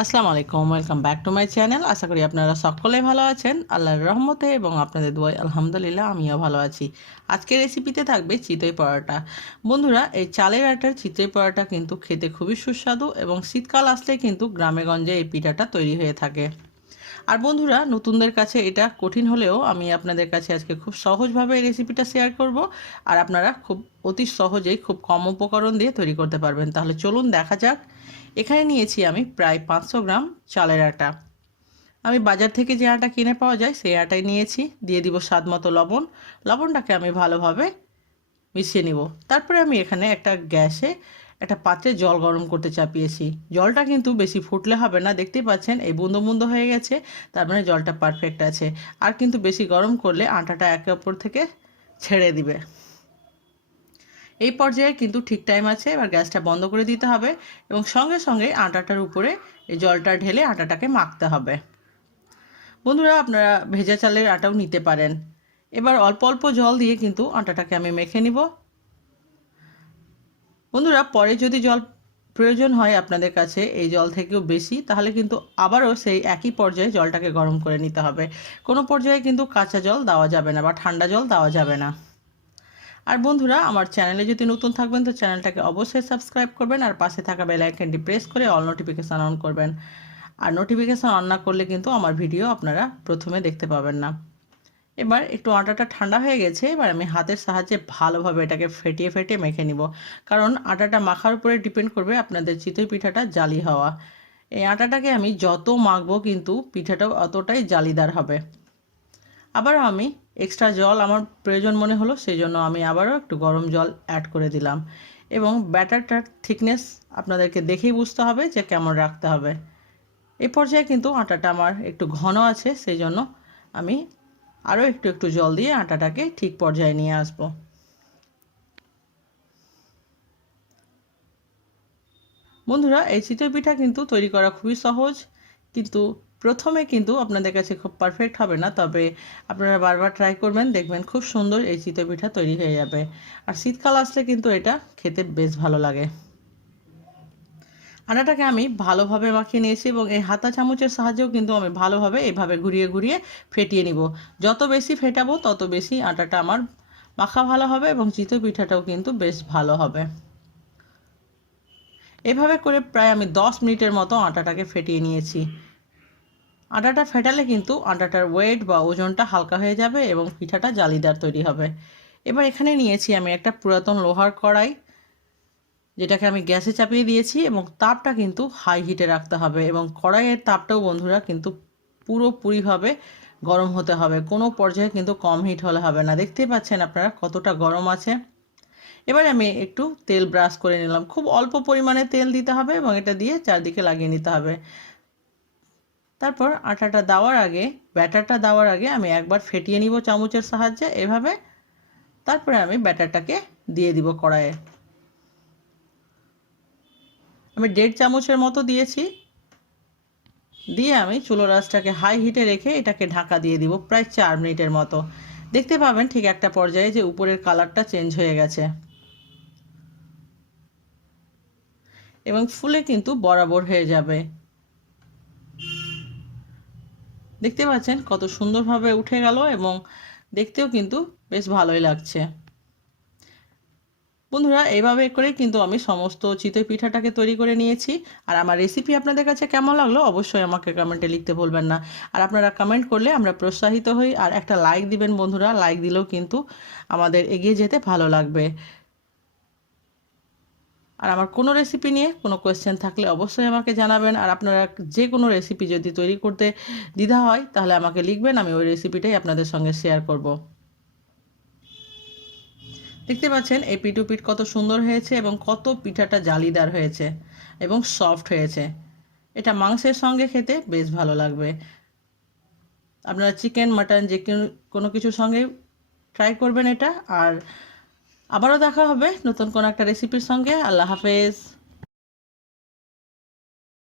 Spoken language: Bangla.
আসসালামু আলাইকুম, welcome back to my channel. আশা করি আপনারা সকলে ভালো আছেন আল্লাহর রহমতে এবং আপনাদের দোয়ায় আলহামদুলিল্লাহ আমিও ভালো আছি। আজকের রেসিপিতে থাকবে চিতই পরোটা। বন্ধুরা, এই চালের আটার চিতই পরোটা কিন্তু খেতে খুবই সুস্বাদু এবং শীতকাল আসলে কিন্তু গ্রামে গঞ্জে এই পিঠাটা তৈরি হয়ে থাকে। আর বন্ধুরা, নতুনদের কাছে এটা কঠিন হলেও আমি আপনাদের কাছে আজকে খুব সহজভাবে এই রেসিপিটা শেয়ার করব। আর আপনারা খুব অতি সহজেই খুব কম উপকরণ দিয়ে তৈরি করতে পারবেন। তাহলে চলুন দেখা যাক। এখানে নিয়েছি আমি প্রায় 500 গ্রাম চালের আটা। আমি বাজার থেকে যে আটা কিনে পাওয়া যায় সেই আটাই নিয়েছি। দিয়ে দিব স্বাদ মতো লবণ। লবণটাকে আমি ভালোভাবে মিশিয়ে নিব। তারপরে আমি এখানে একটা গ্যাসে একটা পাত্রে জল গরম করতে চাপিয়েছি। জলটা কিন্তু বেশি ফুটলে হবে না, দেখতেই পাচ্ছেন এই বুন্দো বুন্দো হয়ে গেছে, তার মানে জলটা পারফেক্ট আছে। আর কিন্তু বেশি গরম করলে আটাটা একে অপর থেকে ছেড়ে দিবে। এই পর্যায়ে কিন্তু ঠিক টাইম আছে, এবার গ্যাসটা বন্ধ করে দিতে হবে এবং সঙ্গে সঙ্গে আটাটার উপরে এই জলটা ঢেলে আটাটাকে মাখতে হবে। বন্ধুরা, আপনারা ভেজা চালের আটাও নিতে পারেন। এবার অল্প অল্প জল দিয়ে কিন্তু আটাটাকে আমি মেখে নিব। বন্ধুরা, পরে যদি জল প্রয়োজন হয় আপনাদের কাছে এই জল থেকেও বেশি, তাহলে কিন্তু আবারও সেই একই পর্যায়ে জলটাকে গরম করে নিতে হবে। কোনো পর্যায়ে কিন্তু কাঁচা জল দেওয়া যাবে না বা ঠান্ডা জল দেওয়া যাবে না। আর বন্ধুরা, আমার চ্যানেলে যদি নতুন থাকবেন তো চ্যানেলটাকে অবশ্যই সাবস্ক্রাইব করবেন আর পাশে থাকা বেল আইকনটি প্রেস করে অল নোটিফিকেশান অন করবেন। আর নোটিফিকেশান অন না করলে কিন্তু আমার ভিডিও আপনারা প্রথমে দেখতে পাবেন না। এবার একটু আটাটা ঠান্ডা হয়ে গেছে, এবার আমি হাতের সাহায্যে ভালোভাবে এটাকে ফেটিয়ে ফেটিয়ে মেখে নিব। কারণ আটাটা মাখার উপরে ডিপেন্ড করবে আপনাদের চিতই পিঠাটা জালি হওয়া। এই আটাটাকে আমি যত মাখবো কিন্তু পিঠাটাও অতটাই জালিদার হবে। আবারও আমি এক্সট্রা জল আমার প্রয়োজন মনে হলো, সেই জন্য আমি আবারও একটু গরম জল অ্যাড করে দিলাম। এবং ব্যাটারটার থিকনেস আপনাদেরকে দেখেই বুঝতে হবে যে কেমন রাখতে হবে। এই পর্যায়ে কিন্তু আটাটা আমার একটু ঘন আছে, সেই জন্য আমি আরও একটু একটু জল দিয়ে আটাটাকে ঠিক পর্যায়ে নিয়ে আসব। বন্ধুরা, এই চিতই পিঠা কিন্তু তৈরি করা খুবই সহজ, কিন্তু প্রথমে কিন্তু আপনাদের কাছে খুব পারফেক্ট হবে না, তবে আপনারা বারবার ট্রাই করবেন, দেখবেন খুব সুন্দর এই চিতই পিঠা তৈরি হয়ে যাবে। আর শীতকাল আসলে কিন্তু এটা খেতে বেশ ভালো লাগে। আটাটাকে আমি ভালোভাবে মাখিয়ে নিয়েছি এবং এই হাতা চামচের সাহায্যেও কিন্তু আমি ভালোভাবে এভাবে ঘুরিয়ে ঘুরিয়ে ফেটিয়ে নিব। যত বেশি ফেটাবো তত বেশি আটাটা আমার মাখা ভালো হবে এবং চিতই পিঠাটাও কিন্তু বেশ ভালো হবে। এভাবে করে প্রায় আমি 10 মিনিটের মতো আটাটাকে ফেটিয়ে নিয়েছি। আটাটা ফেটালে কিন্তু আটাটার ওয়েট বা ওজনটা হালকা হয়ে যাবে এবং পিঠাটা জালিদার তৈরি হবে। এবার এখানে নিয়েছি আমি একটা পুরাতন লোহার কড়াই, যেটাকে আমি গ্যাসে চাপিয়ে দিয়েছি এবং তাপটা কিন্তু হাই হিটে রাখতে হবে এবং কড়াইয়ের তাপটাও বন্ধুরা কিন্তু পুরোপুরিভাবে গরম হতে হবে। কোনো পর্যায়ে কিন্তু কম হিট হলে হবে না। দেখতেই পাচ্ছেন আপনারা কতটা গরম আছে। এবারে আমি একটু তেল ব্রাশ করে নিলাম। খুব অল্প পরিমাণে তেল দিতে হবে এবং এটা দিয়ে চারদিকে লাগিয়ে নিতে হবে। তারপর আটাটা দেওয়ার আগে, ব্যাটারটা দেওয়ার আগে আমি একবার ফেটিয়ে নিব চামচের সাহায্যে এভাবে। তারপরে আমি ব্যাটারটাকে দিয়ে দিব কড়াইয়ে। আমি 1.5 চামচের মতো দিয়েছি। দিয়ে আমি চুলোর আঁচটাকে হাই হিটে রেখে এটাকে ঢাকা দিয়ে দিব প্রায় 4 মিনিটের মতো। দেখতে পাবেন ঠিক একটা পর্যায়ে যে উপরের কালারটা চেঞ্জ হয়ে গেছে এবং ফুলে কিন্তু বরাবর হয়ে যাবে। দেখতে পাচ্ছেন কত সুন্দরভাবে উঠে গেল এবং দেখতেও কিন্তু বেশ ভালোই লাগছে। বন্ধুরা, এইভাবে করে কিন্তু আমি সমস্ত চিতই পিঠাটাকে তৈরি করে নিয়েছি। আর আমার রেসিপি আপনাদের কাছে কেমন লাগলো অবশ্যই আমাকে কমেন্টে লিখতে ভুলবেন না। আর আপনারা কমেন্ট করলে আমরা প্রোৎসাহিত হই। আর একটা লাইক দিবেন বন্ধুরা, লাইক দিলেও কিন্তু আমাদের এগিয়ে যেতে ভালো লাগবে। আর আমার কোনো রেসিপি নিয়ে কোনো কোয়েশ্চেন থাকলে অবশ্যই আমাকে জানাবেন। আর আপনারা যে কোনো রেসিপি যদি তৈরি করতে দ্বিধা হয় তাহলে আমাকে লিখবেন, আমি ওই রেসিপিটাই আপনাদের সঙ্গে শেয়ার করব। দেখতে পাচ্ছেন এই পিঠ পিঠ কত সুন্দর হয়েছে এবং কত পিঠাটা জালিদার হয়েছে এবং সফট হয়েছে। এটা মাংসের সঙ্গে খেতে বেশ ভালো লাগবে। আপনারা চিকেন মাটন যে কোনো কিছুর সঙ্গে ট্রাই করবেন এটা। আর আবারও দেখা হবে নতুন কোনো একটা রেসিপির সঙ্গে। আল্লাহ হাফেজ।